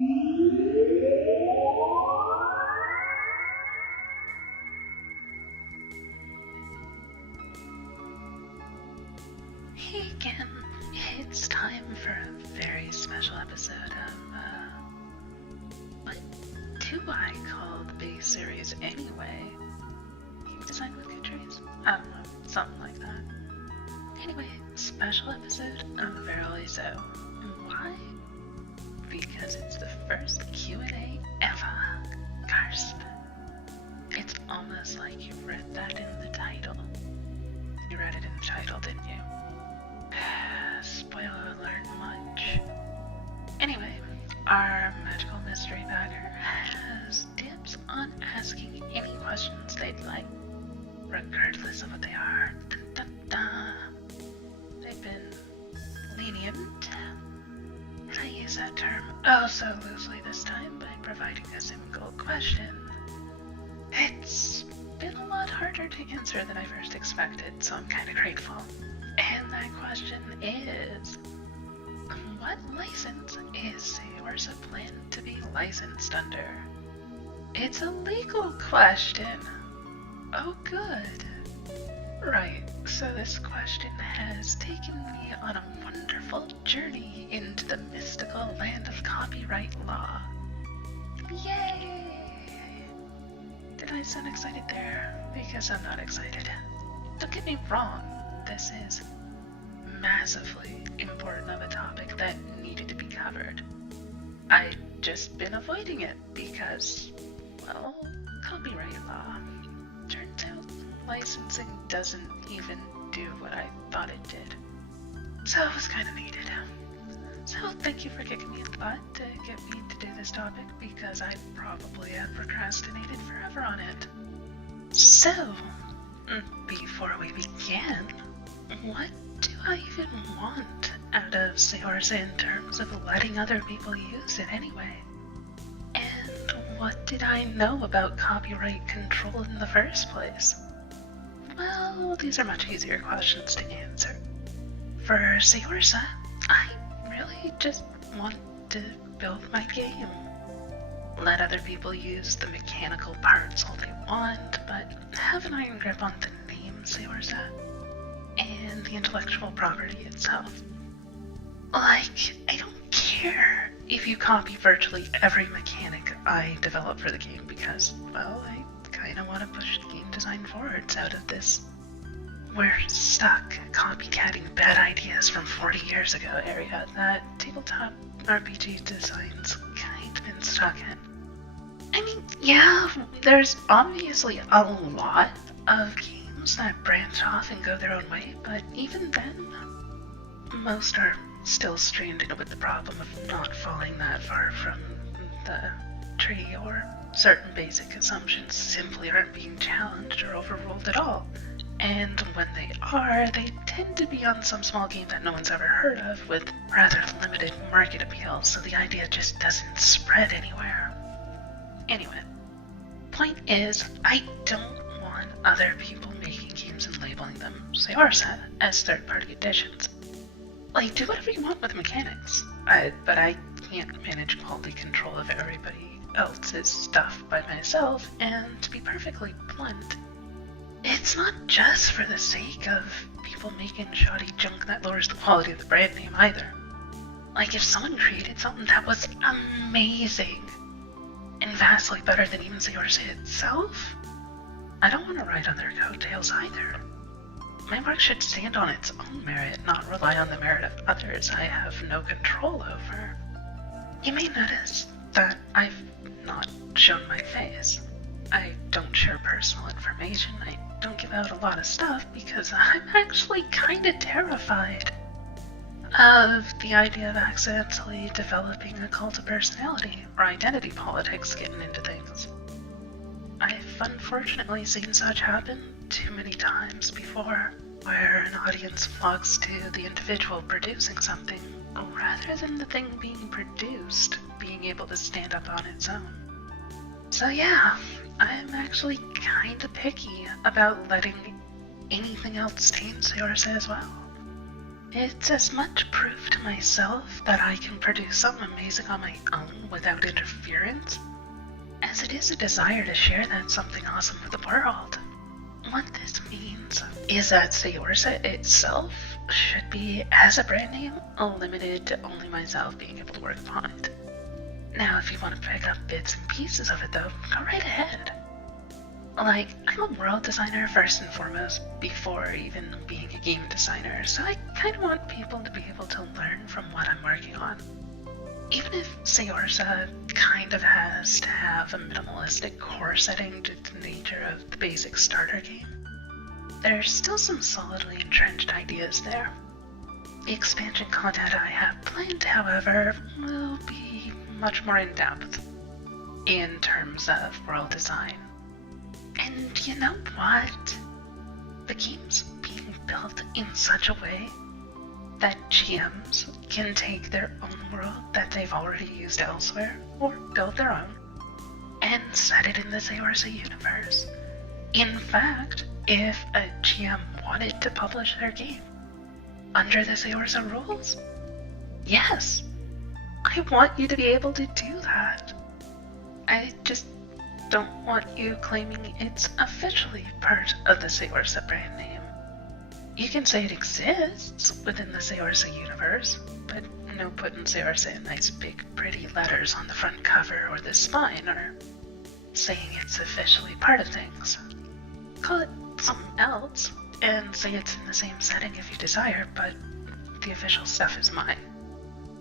Hey again, it's time for a very special episode of, what do I call the big series anyway? Game design with good trees? I don't know, something like that. Anyway, special episode of Verily So. Why? Because it's the first Q&A ever. Gasp. It's almost like you read that in the title. You read it in the title, didn't you? Spoiler alert much. Anyway, our magical mystery bagger has dibs on asking any questions they'd like, regardless of what they are. Dun, dun, dun. They've been lenient, and I use that term oh so loosely this time by providing a single question. It's been a lot harder to answer than I first expected, so I'm kind of grateful. And that question is, what license is Saorsa planned to be licensed under? It's a legal question. Oh good. Right, so this question has taken me on a wonderful journey into the mystical land of copyright law. Yay! Did I sound excited there? Because I'm not excited. Don't get me wrong. This is massively important of a topic that needed to be covered. I'd just been avoiding it because, well, copyright law. Turns out licensing doesn't even do what I thought it did. So it was kind of needed. So thank you for kicking me in the butt to get me to do this topic because I probably have procrastinated forever on it. So, before we begin, what do I even want out of Saorsa in terms of letting other people use it anyway? And what did I know about copyright control in the first place? Well, these are much easier questions to answer. For Saorsa, I really just want to build my game. Let other people use the mechanical parts all they want, but have an iron grip on the name Saorsa and the intellectual property itself. Like, I don't care if you copy virtually every mechanic I develop for the game because, well, I kinda want to push game design forwards out of this we're stuck copycatting bad ideas from 40 years ago area that tabletop RPG design's kind of been stuck in. I mean, yeah, there's obviously a lot of games that branch off and go their own way, but even then, most are still stranded with the problem of not falling that far from the tree, or certain basic assumptions simply aren't being challenged or overruled at all. And when they are, they tend to be on some small game that no one's ever heard of with rather limited market appeal, so the idea just doesn't spread anywhere. Anyway, point is, I don't want other people making games and labeling them Saorsa as third-party editions. Like, do whatever you want with mechanics, but I can't manage quality control of everybody else's stuff by myself, and to be perfectly blunt, it's not just for the sake of people making shoddy junk that lowers the quality of the brand name either. Like, if someone created something that was amazing and vastly better than even Saorsa itself, I don't want to ride on their coattails either. My work should stand on its own merit, not rely on the merit of others I have no control over. You may notice that I've not shown my face. I don't share personal information, I don't give out a lot of stuff because I'm actually kinda terrified of the idea of accidentally developing a cult of personality or identity politics getting into things. I've unfortunately seen such happen too many times before, where an audience flocks to the individual producing something rather than the thing being produced being able to stand up on its own. So yeah, I'm actually kinda picky about letting anything else stay in Saorsa as well. It's as much proof to myself that I can produce something amazing on my own without interference, as it is a desire to share that something awesome with the world. What this means is that Saorsa itself should be, as a brand name, limited to only myself being able to work upon it. Now, if you want to pick up bits and pieces of it, though, go right ahead. Like, I'm a world designer first and foremost, before even being a game designer, so I kind of want people to be able to learn from what I'm working on. Even if Saorsa kind of has to have a minimalistic core setting due to the nature of the basic starter game, there's still some solidly entrenched ideas there. The expansion content I have planned, however, will be much more in-depth in terms of world design. And you know what? The game's being built in such a way that GMs can take their own world that they've already used elsewhere, or build their own, and set it in the Saorsa universe. In fact, if a GM wanted to publish their game under the Saorsa rules, yes, I want you to be able to do that. I just don't want you claiming it's officially part of the Saorsa brand name. You can say it exists within the Saorsa universe, but no putting Saorsa in nice big pretty letters on the front cover or the spine, or saying it's officially part of things. Call it something else, and say it's in the same setting if you desire, but the official stuff is mine.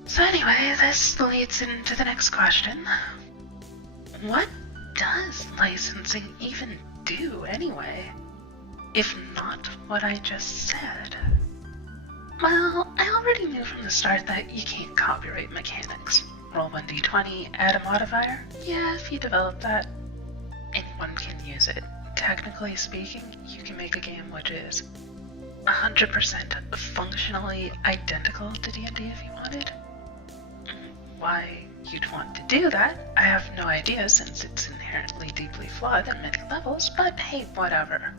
So anyway, this leads into the next question. What does licensing even do anyway? If not what I just said? Well, I already knew from the start that you can't copyright mechanics. Roll 1d20, add a modifier. Yeah, if you develop that, anyone can use it. Technically speaking, you can make a game which is 100% functionally identical to D&D if you wanted. Why you'd want to do that, I have no idea since it's inherently deeply flawed on many levels, but hey, whatever.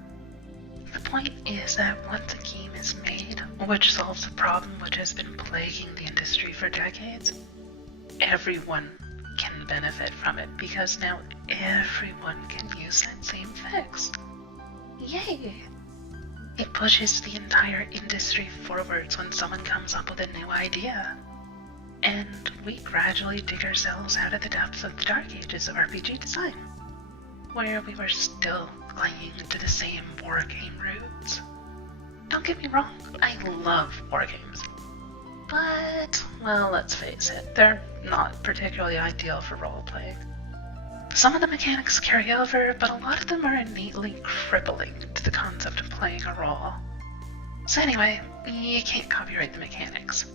The point is that once a game is made, which solves a problem which has been plaguing the industry for decades, everyone can benefit from it because now everyone can use that same fix. Yay! It pushes the entire industry forwards when someone comes up with a new idea. And we gradually dig ourselves out of the depths of the dark ages of RPG design, where we were still clinging to the same wargame roots. Don't get me wrong, I love wargames. But, well, let's face it, they're not particularly ideal for role-playing. Some of the mechanics carry over, but a lot of them are innately crippling to the concept of playing a role. So anyway, you can't copyright the mechanics.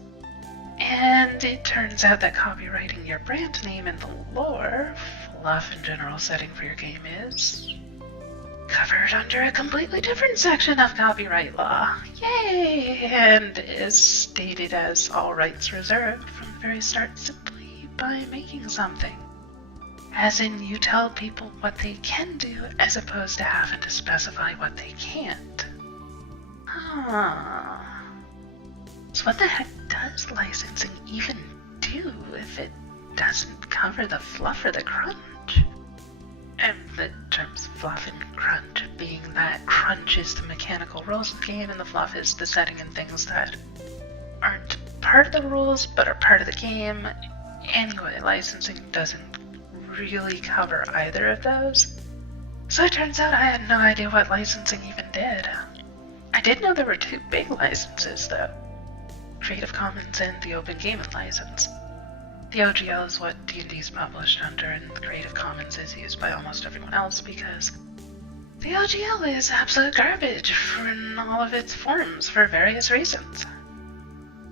And it turns out that copyrighting your brand name and the lore, fluff and general setting for your game is covered under a completely different section of copyright law. Yay! And is stated as all rights reserved from the very start simply by making something. As in, you tell people what they can do as opposed to having to specify what they can't. So what the heck does licensing even do if it doesn't cover the fluff or the crunch? And the terms fluff and crunch being that crunch is the mechanical rules of the game and the fluff is the setting and things that aren't part of the rules but are part of the game. Anyway, licensing doesn't really cover either of those. So it turns out I had no idea what licensing even did. I did know there were two big licenses though. Creative Commons and the Open Gaming License. The OGL is what D&D is published under, and the Creative Commons is used by almost everyone else because the OGL is absolute garbage in all of its forms for various reasons.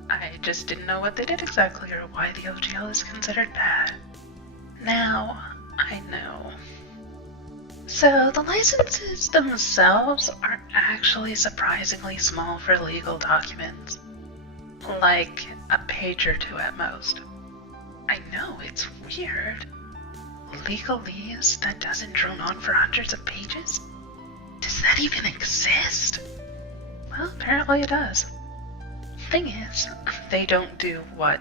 I just didn't know what they did exactly or why the OGL is considered bad. Now, I know. So, the licenses themselves are actually surprisingly small for legal documents. Like a page or two at most. I know, it's weird. Legalese that doesn't drone on for hundreds of pages? Does that even exist? Well, apparently it does. Thing is, they don't do what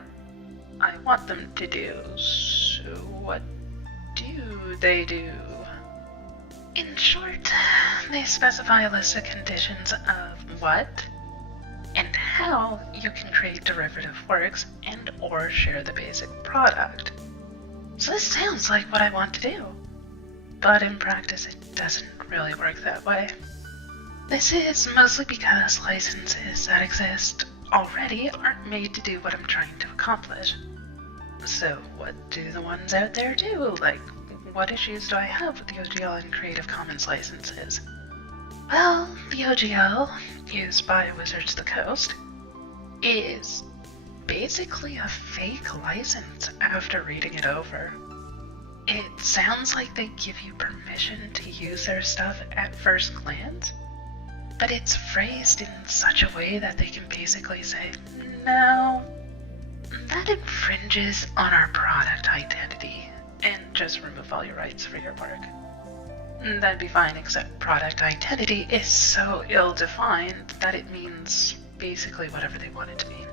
I want them to do, so what do they do? In short, they specify a list of conditions of what and how you can create derivative works and or share the basic product. So this sounds like what I want to do, but in practice it doesn't really work that way. This is mostly because licenses that exist already aren't made to do what I'm trying to accomplish. So what do the ones out there do? Like, what issues do I have with the OGL and Creative Commons licenses? Well, the OGL, used by Wizards of the Coast, is basically a fake license after reading it over. It sounds like they give you permission to use their stuff at first glance, but it's phrased in such a way that they can basically say, no, that infringes on our product identity, and just remove all your rights for your work. That'd be fine, except product identity is so ill-defined that it means basically whatever they want it to mean.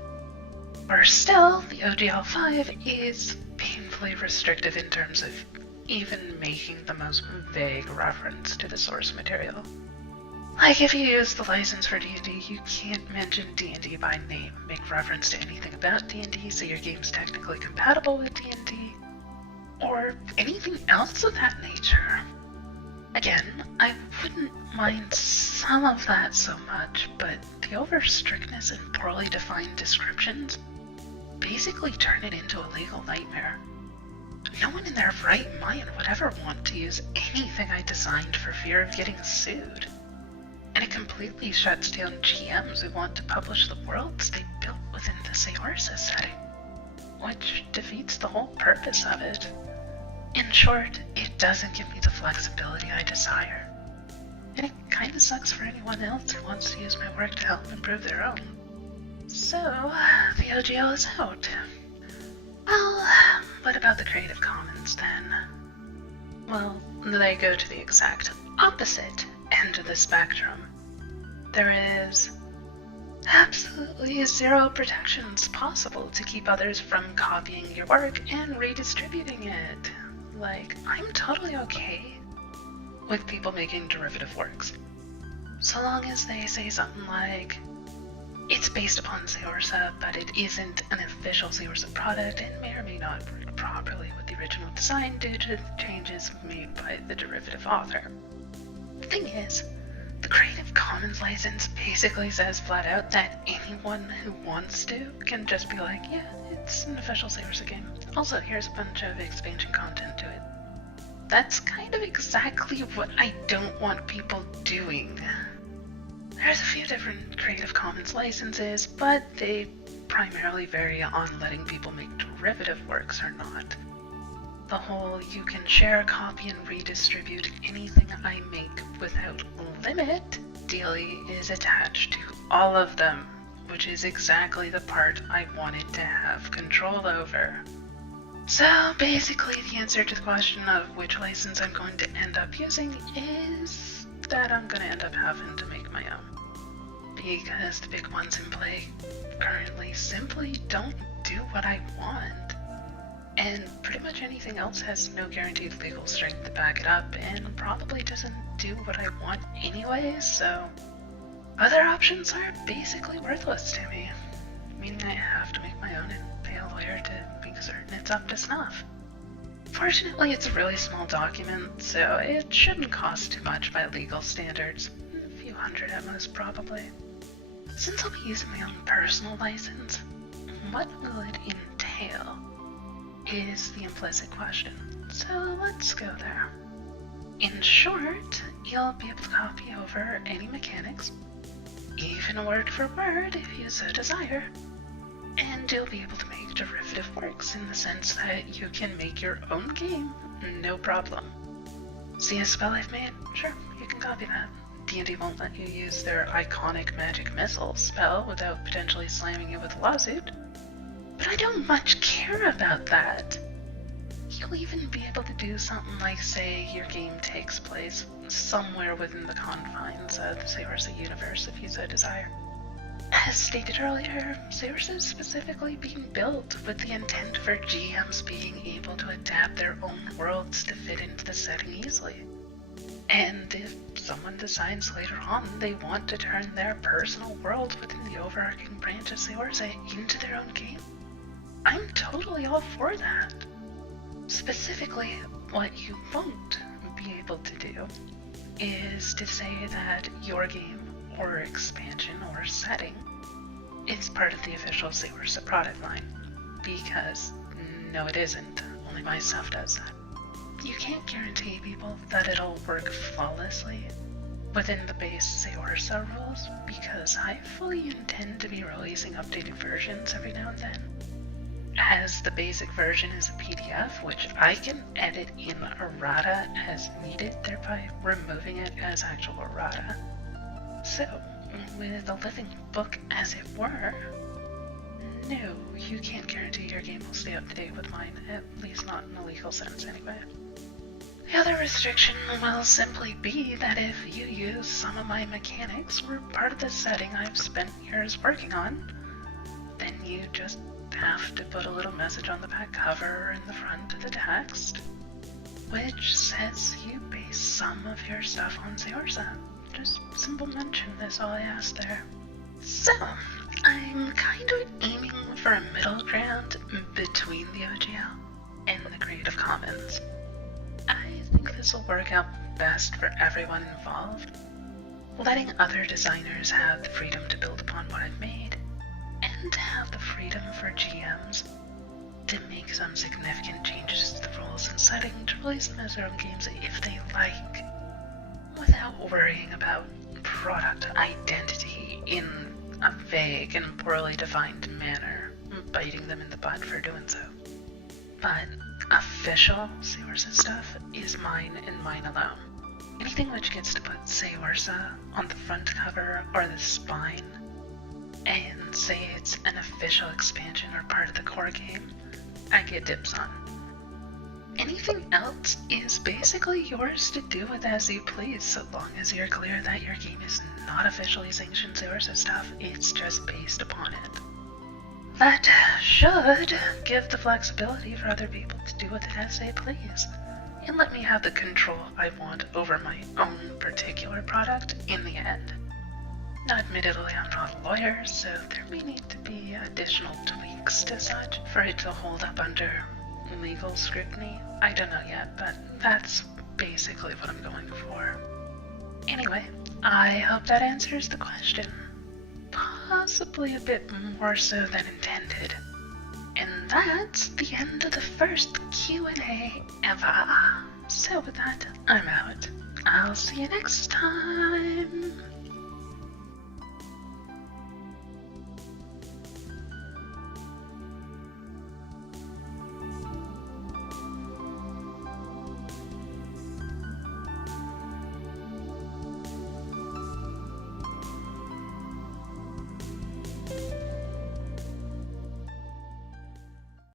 Worse still, the OGL 5 is painfully restrictive in terms of even making the most vague reference to the source material. Like, if you use the license for D&D, you can't mention D&D by name, make reference to anything about D&D, so your game's technically compatible with D&D, or anything else of that nature. Again, I wouldn't mind some of that so much, but the over-strictness and poorly defined descriptions basically turn it into a legal nightmare. No one in their right mind would ever want to use anything I designed for fear of getting sued. And it completely shuts down GMs who want to publish the worlds they built within the Saorsa setting, which defeats the whole purpose of it. In short, it doesn't give me the flexibility I desire. And it kinda sucks for anyone else who wants to use my work to help improve their own. So, the OGL is out. Well, what about the Creative Commons then? Well, they go to the exact opposite end of the spectrum. There is absolutely zero protections possible to keep others from copying your work and redistributing it. Like, I'm totally okay with people making derivative works, so long as they say something like, it's based upon Saorsa, but it isn't an official Saorsa product and may or may not work properly with the original design due to changes made by the derivative author. The thing is, the Creative Commons license basically says flat out that anyone who wants to can just be like, yeah, it's an official Saorsa game. Also, here's a bunch of expansion content to it. That's kind of exactly what I don't want people doing. There's a few different Creative Commons licenses, but they primarily vary on letting people make derivative works or not. The whole you can share, copy, and redistribute anything I make without limit dealie is attached to all of them, which is exactly the part I wanted to have control over. So basically the answer to the question of which license I'm going to end up using is that I'm going to end up having to make my own. Because the big ones in play currently simply don't do what I want. And pretty much anything else has no guaranteed legal strength to back it up and probably doesn't do what I want anyway, so other options are basically worthless to me. Meaning I have to make my own and pay a lawyer to make certain it's up to snuff. Fortunately, it's a really small document, so it shouldn't cost too much by legal standards. A few hundred at most, probably. Since I'll be using my own personal license, what will it entail? Is the implicit question. So let's go there. In short, you'll be able to copy over any mechanics, even word for word if you so desire, and you'll be able to make derivative works in the sense that you can make your own game, no problem. See a spell I've made? Sure, you can copy that. D&D won't let you use their iconic magic missile spell without potentially slamming you with a lawsuit. But I don't much care about that. You'll even be able to do something like, say, your game takes place somewhere within the confines of the Saorsa universe if you so desire. As stated earlier, Saorsa is specifically being built with the intent for GMs being able to adapt their own worlds to fit into the setting easily. And if someone decides later on they want to turn their personal world within the overarching branch of Saorsa into their own game, I'm totally all for that. Specifically, what you won't be able to do is to say that your game or expansion or setting is part of the official Saorsa product line, because no, it isn't. Only my stuff does that. You can't guarantee people that it'll work flawlessly within the base Saorsa rules, because I fully intend to be releasing updated versions every now and then. As the basic version is a PDF, which I can edit in errata as needed, thereby removing it as actual errata. So, with a living book as it were, no, you can't guarantee your game will stay up to date with mine, at least not in a legal sense anyway. The other restriction will simply be that if you use some of my mechanics or part of the setting I've spent years working on, then you just have to put a little message on the back cover in the front of the text, which says you base some of your stuff on Saorsa. Just simple mention this all I asked there. So, I'm kind of aiming for a middle ground between the OGL and the Creative Commons. I think this will work out best for everyone involved, letting other designers have the freedom to build upon what I've made, and to have the freedom for GMs to make some significant changes to the rules and setting to release them as their own games if they like, without worrying about product identity in a vague and poorly defined manner, biting them in the butt for doing so. But official Saorsa stuff is mine and mine alone. Anything which gets to put Saorsa on the front cover or the spine and say it's an official expansion or part of the core game, I get dibs on. Anything else is basically yours to do with as you please, so long as you're clear that your game is not officially sanctioned Saorsa stuff, it's just based upon it. That should give the flexibility for other people to do with it as they please, and let me have the control I want over my own particular product in the end. Now, admittedly, I'm not a lawyer, so there may need to be additional tweaks to such for it to hold up under legal scrutiny. I don't know yet, but that's basically what I'm going for. Anyway, I hope that answers the question. Possibly a bit more so than intended. And that's the end of the first Q&A ever. So with that, I'm out. I'll see you next time.